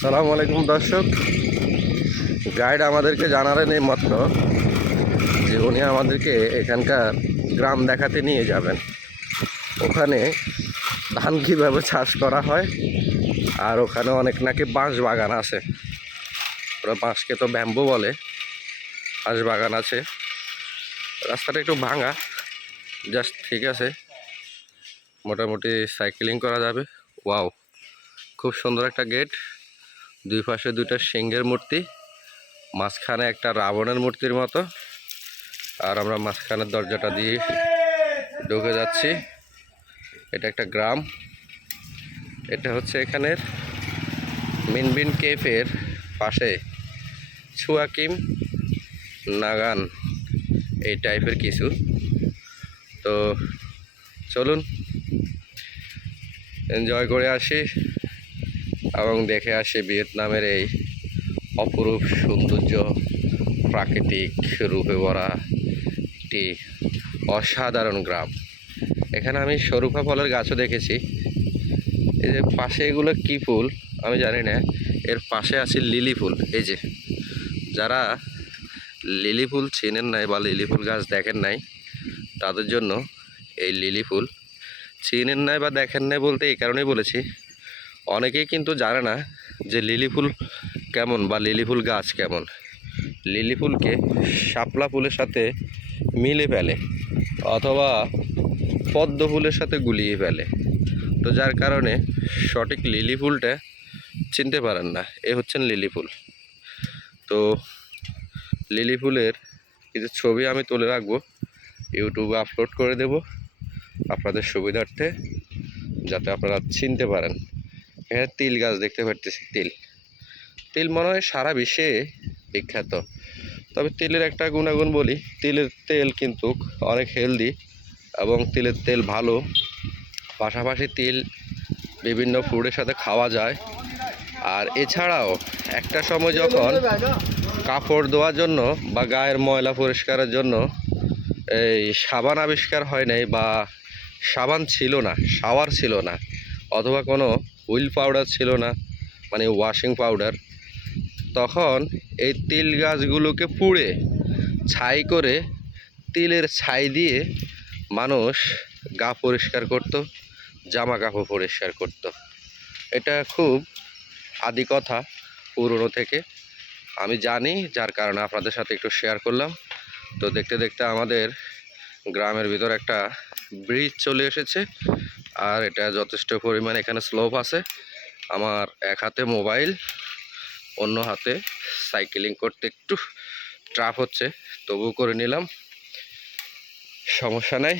সালাম আলাইকুম দর্শক। গাইড আমাদেরকে জানালেন এই মাত্র যে উনি আমাদেরকে এখানকার গ্রাম দেখাতে নিয়ে যাবেন। ওখানে ধান কীভাবে চাষ করা হয় আর ওখানে অনেক নাকি বাঁশ বাগান আছে। ওরা বাঁশকে তো ব্যাম্বু বলে, বাঁশ বাগান আছে। রাস্তাটা একটু ভাঙা জাস্ট ঠিক আছে। মোটামুটি সাইকেলিং করা যাবে। ওয়াও খুব সুন্দর একটা গেট। দুই পাশে দুইটা সিংহের মূর্তি, মাঝখানে একটা রাবণের মূর্তির মতো। আর আমরা মাঝখানের দরজাটা দিয়ে ঢুকে যাচ্ছি। এটা একটা গ্রাম। এটা হচ্ছে এখানের মিনবিন কেফের পাশে ছুয়াকিম নাগান, এই টাইপের কিছু। তো চলুন, এনজয় করে আসি। এবং দেখে আসি ভিয়েতনামের এই অপরূপ সৌন্দর্য, প্রাকৃতিক রূপে ভরা একটি অসাধারণ গ্রাম। এখানে আমি সরুফা ফলের গাছও দেখেছি। এই যে পাশে এগুলো কী ফুল? আমি জানি না। এর পাশে আছে লিলি ফুল। এই যে, যারা লিলি ফুল চেনেন নাই বা লিলি ফুল গাছ দেখেন নাই, তাদের জন্য এই লিলি ফুল চিনেন নাই বা দেখেন নাই বলতে এই কারণেই বলেছি। অনেকেই কিন্তু জানে না যে লিলি ফুল কেমন বা লিলি ফুল গাছ কেমন। লিলি ফুলকে শাপলা ফুলের সাথে মিলে ফেলে অথবা পদ্ম ফুলের সাথে গুলিয়ে ফেলে। তো যার কারণে সঠিক লিলি ফুলটা চিনতে পারেন না, এ হচ্ছেন লিলি ফুল। তো লিলি ফুলের কিছু ছবি আমি তুলে রাখব, ইউটিউবে আপলোড করে দেব আপনাদের সুবিধার্থে, যাতে আপনারা চিনতে পারেন। এখানে তিল গাছ দেখতে পারতেছি, তিল। তিল মনে হয় সারা বিশ্বে বিখ্যাত। তবে তিলের একটা গুণাগুণ বলি, তিলের তেল কিন্তু অনেক হেলদি এবং তিলের তেল ভালো। পাশাপাশি তিল বিভিন্ন ফুডের সাথে খাওয়া যায়। আর এছাড়াও একটা সময় যখন কাপড় ধোয়ার জন্য বা গায়ের ময়লা পরিষ্কারের জন্য এই সাবান আবিষ্কার হয় নাই বা সাবান ছিল না, শাওয়ার ছিল না, অথবা কোনো হুইল পাউডার ছিল না মানে ওয়াশিং পাউডার। তখন এই তিল গাছগুলোকে পুড়ে, ছাই করে তিলের ছাই দিয়ে মানুষ গা পরিষ্কার করত, জামা কাপড় পরিষ্কার করত। এটা খুব আদি কথা পুরনো থেকে। আমি জানি, যার কারণে আপনাদের সাথে একটু শেয়ার করলাম। তো দেখতে দেখতে আমাদের গ্রামের ভিতর একটা ব্রিজ চলে এসেছে। আর এটা যথেষ্ট পরিমাণ এখানে স্লোপ আছে। আমার এক হাতে মোবাইল, অন্য হাতে সাইকেলিং করতে একটু ট্রাফ হচ্ছে তবু করে নিলাম। সমস্যা নাই,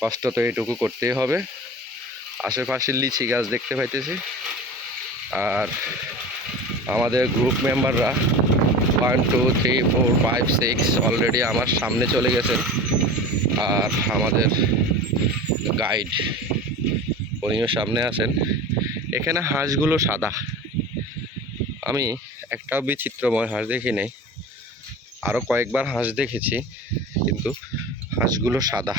কষ্ট তো এইটুকু করতেই হবে। আশেপাশের লিচি গাছ দেখতে পাইতেছি। আর আমাদের গ্রুপ মেম্বাররা one two three four five six already আমার সামনে চলে গেছেন। আর আমাদের গাইড উনিও সামনে আছেন। এখানে হাঁসগুলো সাদা। আমি একটাও বিচিত্রময় হাঁস দেখি নেই। আরও কয়েকবার হাঁস দেখেছি, কিন্তু হাঁসগুলো সাদা।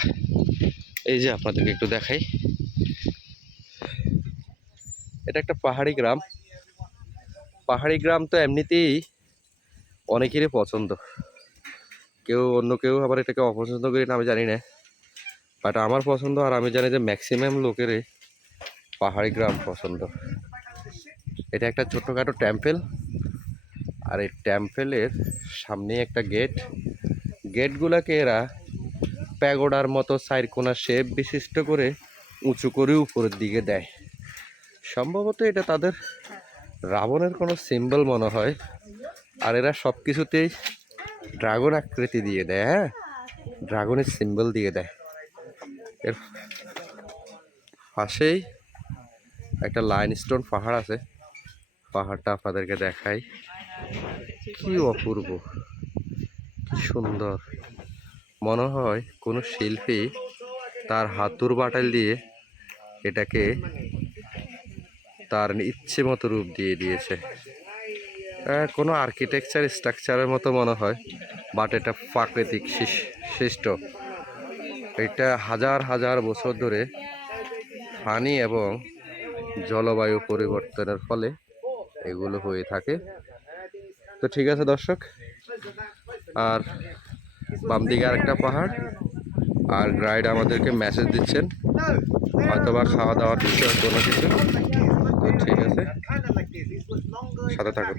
এই যে আপনাদেরকে একটু দেখাই। এটা একটা পাহাড়ি গ্রাম। পাহাড়ি গ্রাম তো এমনিতেই অনেকেরই পছন্দ। কেউ অন্য কেউ আবার এটাকে অপছন্দ করি না, আমি জানি না। বাট আমার পছন্দ আর আমি জানি যে ম্যাক্সিমাম লোকেরই পাহাড়ি গ্রাম পছন্দ। এটা একটা ছোটোখাটো টেম্পেল আর এই টেম্পেলের সামনে একটা গেট গেটগুলোকে এরা প্যাগোডার মতো সাইড কোনা শেপ বিশিষ্ট করে উঁচু করে উপরের দিকে দেয়। সম্ভবত এটা তাদের রাবণের কোনো সিম্বল মনে হয়। আর এরা সব কিছুতেই ড্রাগন আকৃতি দিয়ে দেয় হ্যাঁ? ড্রাগনের সিম্বল দিয়ে দেয়। এর পাশেই একটা লাইন স্টোন পাহাড় আছে। পাহাড়টা আপনাদেরকে দেখাই। কি অপূর্ব, কি সুন্দর। মনে হয় কোনো শিল্পী তার হাতুর বাটাল দিয়ে এটাকে তার ইচ্ছে মতো রূপ দিয়ে দিয়েছে। কোনো আর্কিটেকচার স্ট্রাকচারের মতো মনে হয় বাট এটা প্রাকৃতিক সৃষ্ট। এটা হাজার হাজার বছর ধরে পানি এবং জলবায়ু পরিবর্তনের ফলে এগুলো হয়ে থাকে। তো ঠিক আছে দর্শক, আর বাম দিকে আরেকটা পাহাড়, আর গাইড আমাদেরকে মেসেজ দিচ্ছেন, হয়তোবা খাওয়া দাওয়ার বিষয়ে, কোনো কিছু। তো ঠিক আছে, সাথে থাকুন।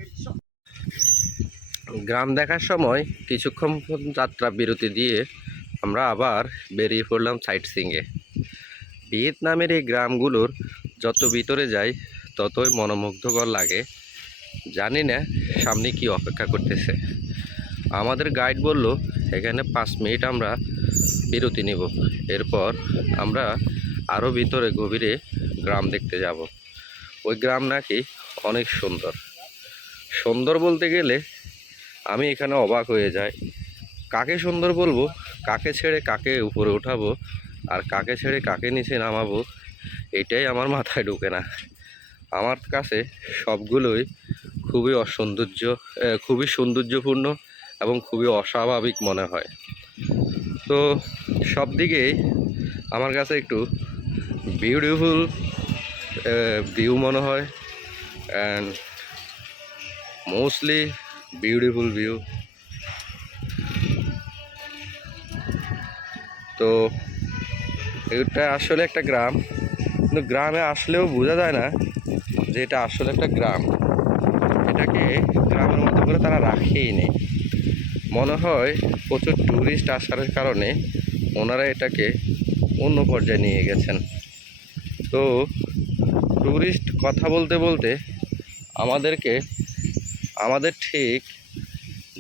গ্রাম দেখার সময় কিছুক্ষণ যাত্রা বিরতি দিয়ে আমরা আবার বেরিয়ে পড়লাম সাইট সিংয়ে ভিয়েতনামের এই গ্রামগুলোর যত ভিতরে যাই, ততই মনোমুগ্ধকর লাগে। জানি না সামনে কি অপেক্ষা করতেছে। আমাদের গাইড বলল, এখানে পাঁচ মিনিট আমরা বিরতি নিব। এরপর আমরা আরও ভিতরে গভীরে গ্রাম দেখতে যাব। ওই গ্রাম নাকি অনেক সুন্দর। সুন্দর বলতে গেলে আমি এখানে অবাক হয়ে যাই। কাকে সুন্দর বলব? কাকে ছেড়ে কাকে উপরে উঠাবো আর কাকে ছেড়ে কাকে নিচে নামাবো, এটাই আমার মাথায় ঢুকে না। আমার কাছে সবগুলোই খুবই অসৌন্দর্য খুবই সৌন্দর্যপূর্ণ এবং খুবই অস্বাভাবিক মনে হয়। তো সব দিকেই আমার কাছে একটু বিউটিফুল ভিউ মনে হয়। অ্যান্ড মোস্টলি বিউটিফুল ভিউ তো এটা আসলে একটা গ্রাম, কিন্তু গ্রামে আসলেও বোঝা যায় না যে এটা আসলে একটা গ্রাম। এটাকে গ্রামের মতো করে তারা রাখেই নেই। মনে হয় প্রচুর ট্যুরিস্ট আসার কারণে ওনারা এটাকে অন্য পর্যায়ে নিয়ে গেছেন। তো ট্যুরিস্ট কথা বলতে বলতে আমাদেরকে, আমাদের ঠিক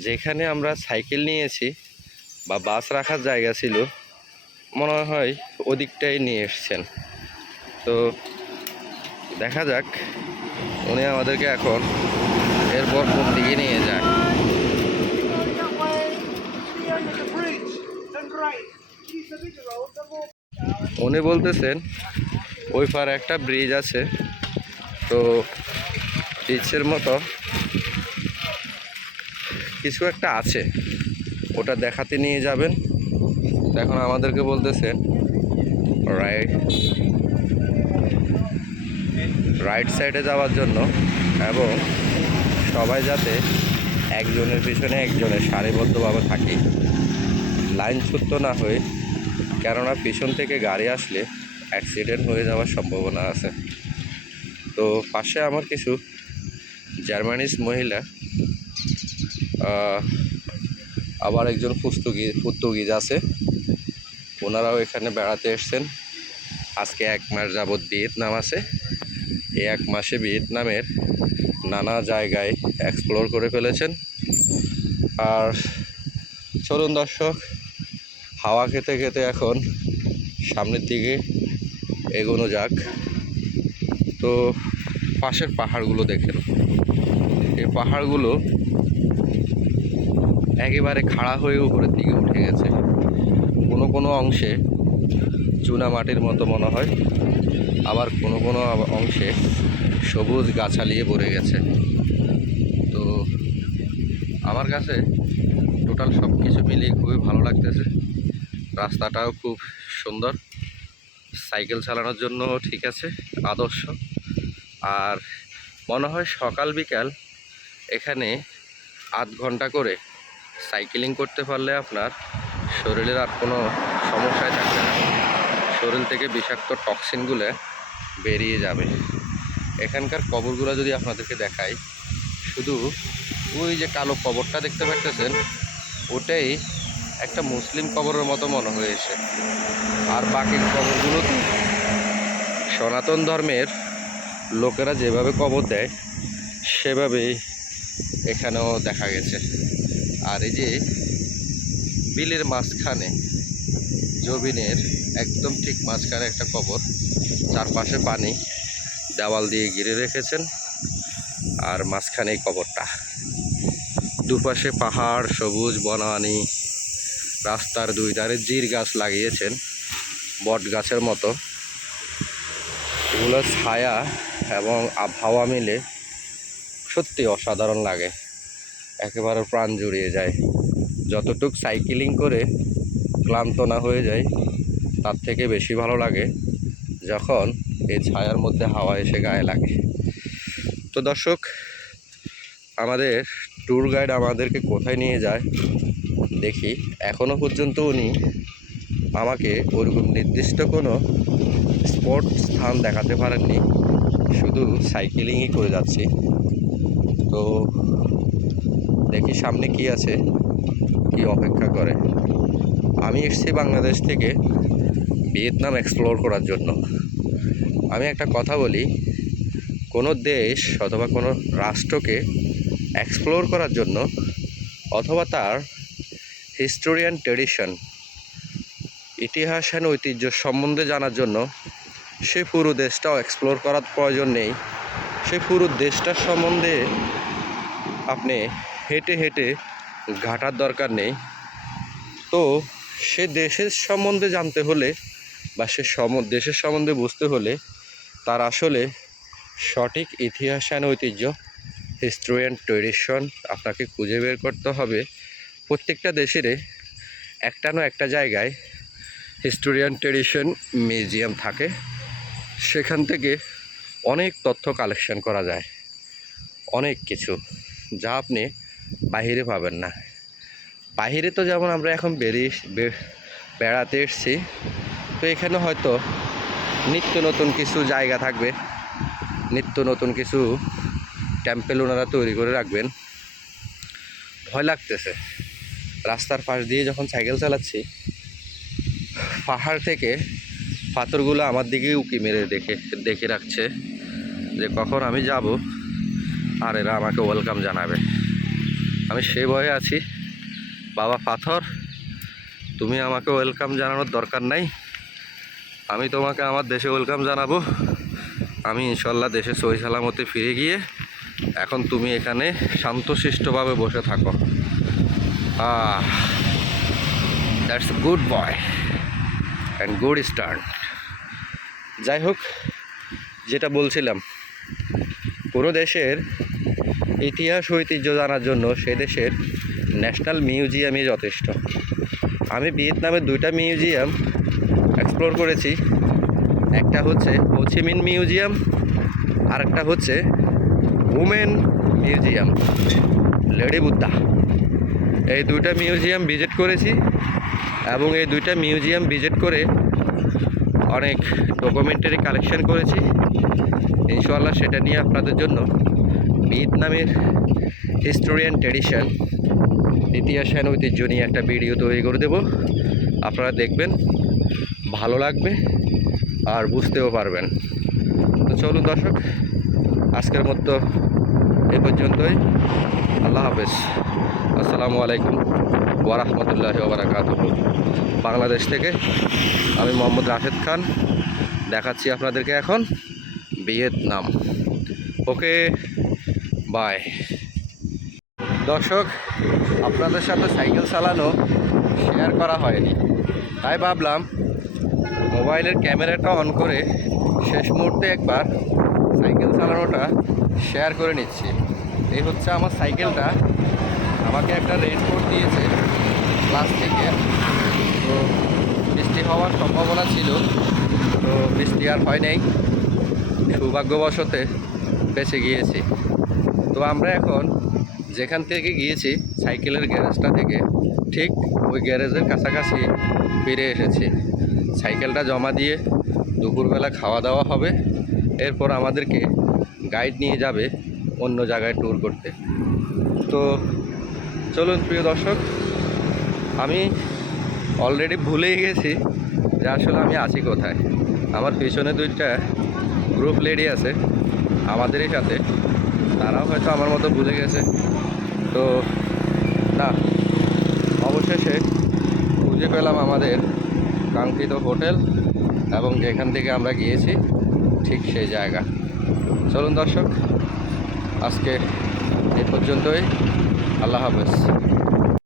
যেখানে আমরা সাইকেল নিয়েছি বা বাস রাখার জায়গা ছিল মনে হয় ওদিকটাই নিয়ে এসছেন। তো দেখা যাক, উনি আমাদেরকে এখন এরপর কোন দিকে নিয়ে যায়। উনি বলতেছেন, ওই পারে একটা ব্রিজ আছে, তো ব্রিজের মতো কিছু একটা আছে, ওটা দেখাতে নিয়ে যাবেন। এখন আমাদেরকে বলতেছে রাইট রাইট সাইডে যাওয়ার জন্য এবং সবাই যাতে একজনের পিছনে একজনের সারিবদ্ধভাবে থাকে, লাইন ছুট্ট না হয়ে, কেননা পিছন থেকে গাড়ি আসলে অ্যাক্সিডেন্ট হয়ে যাওয়ার সম্ভাবনা আছে। তো পাশে আমার কিছু জার্মানিজ মহিলা আবার একজন পুস্তুগিজ পর্তুগিজ আছে। ওনারাও এখানে বেড়াতে এসছেন। আজকে এক মাস যাবৎ ভিয়েতনাম আছে। এই এক মাসে ভিয়েতনামের নানা জায়গায় এক্সপ্লোর করে ফেলেছেন। আর চলুন দর্শক, হাওয়া খেতে খেতে এখন সামনের দিকে এগোনো যাক। তো পাশের পাহাড়গুলো দেখেন। এই পাহাড়গুলো একেবারে খাড়া হয়ে উপরের দিকে উঠে গেছে। কোনো কোনো অংশে চুনা মাটির মতো মনে হয়, আবার কোনো কোনো অংশে সবুজ গাছালিয়ে ভরে গেছে। তো আমার কাছে টোটাল সব কিছু মিলিয়ে খুবই ভালো লাগতেছে। রাস্তাটাও খুব সুন্দর। সাইকেল চালানোর জন্য ঠিক আছে, আদর্শ। আর মনে হয় সকাল বিকাল এখানে আধ ঘণ্টা করে সাইকেলিং করতে পারলে আপনার শরীরের আর কোনো সমস্যাই থাকবে না। শরীর থেকে বিষাক্ত টক্সিনগুলো বেরিয়ে যাবে। এখানকার কবরগুলো যদি আপনাদেরকে দেখাই, শুধু ওই যে কালো কবরটা দেখতে পাচ্ছেন, ওটাই একটা মুসলিম কবরের মতো মনে হয়েছে। আর বাকি কবরগুলো সনাতন ধর্মের লোকেরা যেভাবে কবর দেয়, সেভাবেই এখানেও দেখা গেছে। আর এই যে বিলের মাঝখানে জবিনের একদম ঠিক মাঝখানে একটা কবর। চারপাশে পানি দেওয়াল দিয়ে ঘিরে রেখেছেন আর মাঝখানে এই কবরটা। দুপাশে পাহাড়, সবুজ, বনানি, রাস্তার দুই ধারে জির গাছ লাগিয়েছেন বট গাছের মতো। এগুলো ছায়া এবং আবহাওয়া মিলে সত্যি অসাধারণ লাগে। একেবারে প্রাণ জুড়িয়ে যায়। যতটুক সাইকেলিং করে ক্লান্ত না হয়ে যায় তার থেকে বেশি ভালো লাগে যখন এই ছায়ার মধ্যে হাওয়া এসে গায়ে লাগে। তো দর্শক, আমাদের ট্যুর গাইড আমাদেরকে কোথায় নিয়ে যায় দেখি। এখনও পর্যন্ত উনি আমাকে ওরকম নির্দিষ্ট কোনো স্পট স্থান দেখাতে পারেননি। শুধু সাইকেলিংই করে যাচ্ছি। তো দেখি সামনে কি আছে। কি অপেক্ষা করে? আমি এসেছি বাংলাদেশ থেকে ভিয়েতনাম এক্সপ্লোর করার জন্য। আমি একটা কথা বলি, কোনো দেশ অথবা কোনো রাষ্ট্রকে এক্সপ্লোর করার জন্য অথবা তার হিস্টোরিয়ান ট্রেডিশন ইতিহাস অ্যান্ড ঐতিহ্য সম্বন্ধে জানার জন্য সে পুরো দেশটাও এক্সপ্লোর করার প্রয়োজন নেই। সে পুরো দেশটার সম্বন্ধে আপনি হেঁটে হেঁটে ঘাটার দরকার নেই। তো সে দেশের সম্বন্ধে জানতে হলে বা সে সম, দেশের সম্বন্ধে বুঝতে হলে তার আসলে সঠিক ইতিহাস অ্যান্ড ঐতিহ্য হিস্ট্রি অ্যান্ড ট্রেডিশন আপনাকে খুঁজে বের করতে হবে। প্রত্যেকটা দেশেরই একটা না একটা জায়গায় হিস্টোরিয়ান ট্রেডিশন মিউজিয়াম থাকে। সেখান থেকে অনেক তথ্য কালেকশন করা যায়। অনেক কিছু যা আপনি বাহিরে পাবেন না। বাহিরে তো যেমন আমরা এখন বেরিয়ে বেড়াতে এসছি, তো এখানে হয়তো নিত্য নতুন কিছু জায়গা থাকবে। নিত্য নতুন কিছু টেম্পেল ওনারা তৈরি করে রাখবেন। ভয় লাগতেছে। রাস্তার পাশ দিয়ে যখন সাইকেল চালাচ্ছি, পাহাড় থেকে পাথরগুলো আমার দিকে উকি মেরে দেখে দেখে রাখছে যে কখন আমি যাব, আর এরা আমাকে ওয়েলকাম জানাবে। আমি সে ভয়ে আছি। বাবা পাথর, তুমি আমাকে ওয়েলকাম জানানোর দরকার নাই। আমি তোমাকে আমার দেশে ওয়েলকাম জানাব। আমি ইনশাল্লাহ দেশে সই সালামতে ফিরে গিয়ে এখন তুমি এখানে শান্তশিষ্টভাবে বসে থাকো। That's good boy and good start যাই হোক, যেটা বলছিলাম কোনো দেশের ইতিহাস ঐতিহ্য জানার জন্য সে দেশের ন্যাশনাল মিউজিয়ামই যথেষ্ট। আমি ভিয়েতনামের দুইটা মিউজিয়াম এক্সপ্লোর করেছি। একটা হচ্ছে হোচিমিন মিউজিয়াম আর একটা হচ্ছে উমেন মিউজিয়াম, লেডি বুদ্ধা। এই দুইটা মিউজিয়াম ভিজিট করেছি এবং এই দুইটা মিউজিয়াম ভিজিট করে অনেক ডকুমেন্টারি কালেকশন করেছি। ইনশাল্লাহ সেটা নিয়ে আপনাদের জন্য ভিয়েতনামের হিস্টোরিয়ান ট্রেডিশন ইতিহাস and ঐতিহ্য নিয়ে একটা ভিডিও তৈরি করে দেব। আপনারা দেখবেন, ভালো লাগবে আর বুঝতেও পারবেন। তো চলুন দর্শক, আজকের মতো এ পর্যন্তই। আল্লাহ হাফেজ। আসসালামু আলাইকুম ওয়ারহমতুল্লাহ ওবরাকাত বাংলাদেশ থেকে আমি মোহাম্মদ রাশেদ খান, দেখাচ্ছি আপনাদেরকে এখন ভিয়েতনাম। ওকে বাই দর্শক, আপনাদের সাথে সাইকেল চালানো শেয়ার করা হয়নি। তাই ভাবলাম, মোবাইলের ক্যামেরাটা অন করে শেষ মুহূর্তে একবার সাইকেল চালানোটা শেয়ার করে নিচ্ছি। এই হচ্ছে আমার সাইকেলটা। আমাকে একটা রেনকোট দিয়েছে প্লাস্টিকের। তো বৃষ্টি হওয়ার সম্ভাবনা ছিল। তো বৃষ্টি আর হয় নাই। সৌভাগ্যবশতে বেঁচে গিয়েছি। তো আমরা এখন যেখান থেকে গিয়েছি, সাইকেলের গ্যারেজটা থেকে, ঠিক ওই গ্যারেজের কাছাকাছি ফিরে এসেছি। সাইকেলটা জমা দিয়ে দুপুরবেলা খাওয়া দাওয়া হবে। এরপর আমাদেরকে গাইড নিয়ে যাবে অন্য জায়গায় ট্যুর করতে। তো চলুন প্রিয় দর্শক, আমি অলরেডি ভুলেই গেছি যে আসলে আমি আছি কোথায়। আমার পিছনে দুইটা গ্রুপ লেডি আছে, আমাদেরই সাথে। তারাও হয়তো আমার মতো ভুলে গেছে। তো, না, অবশেষে খুঁজে পেলাম আমাদের কাঙ্ক্ষিত হোটেল এবং যেখান থেকে আমরা গিয়েছি, ঠিক সেই জায়গা। চলুন দর্শক, আজকে এ পর্যন্তই। আল্লাহ হাফেজ।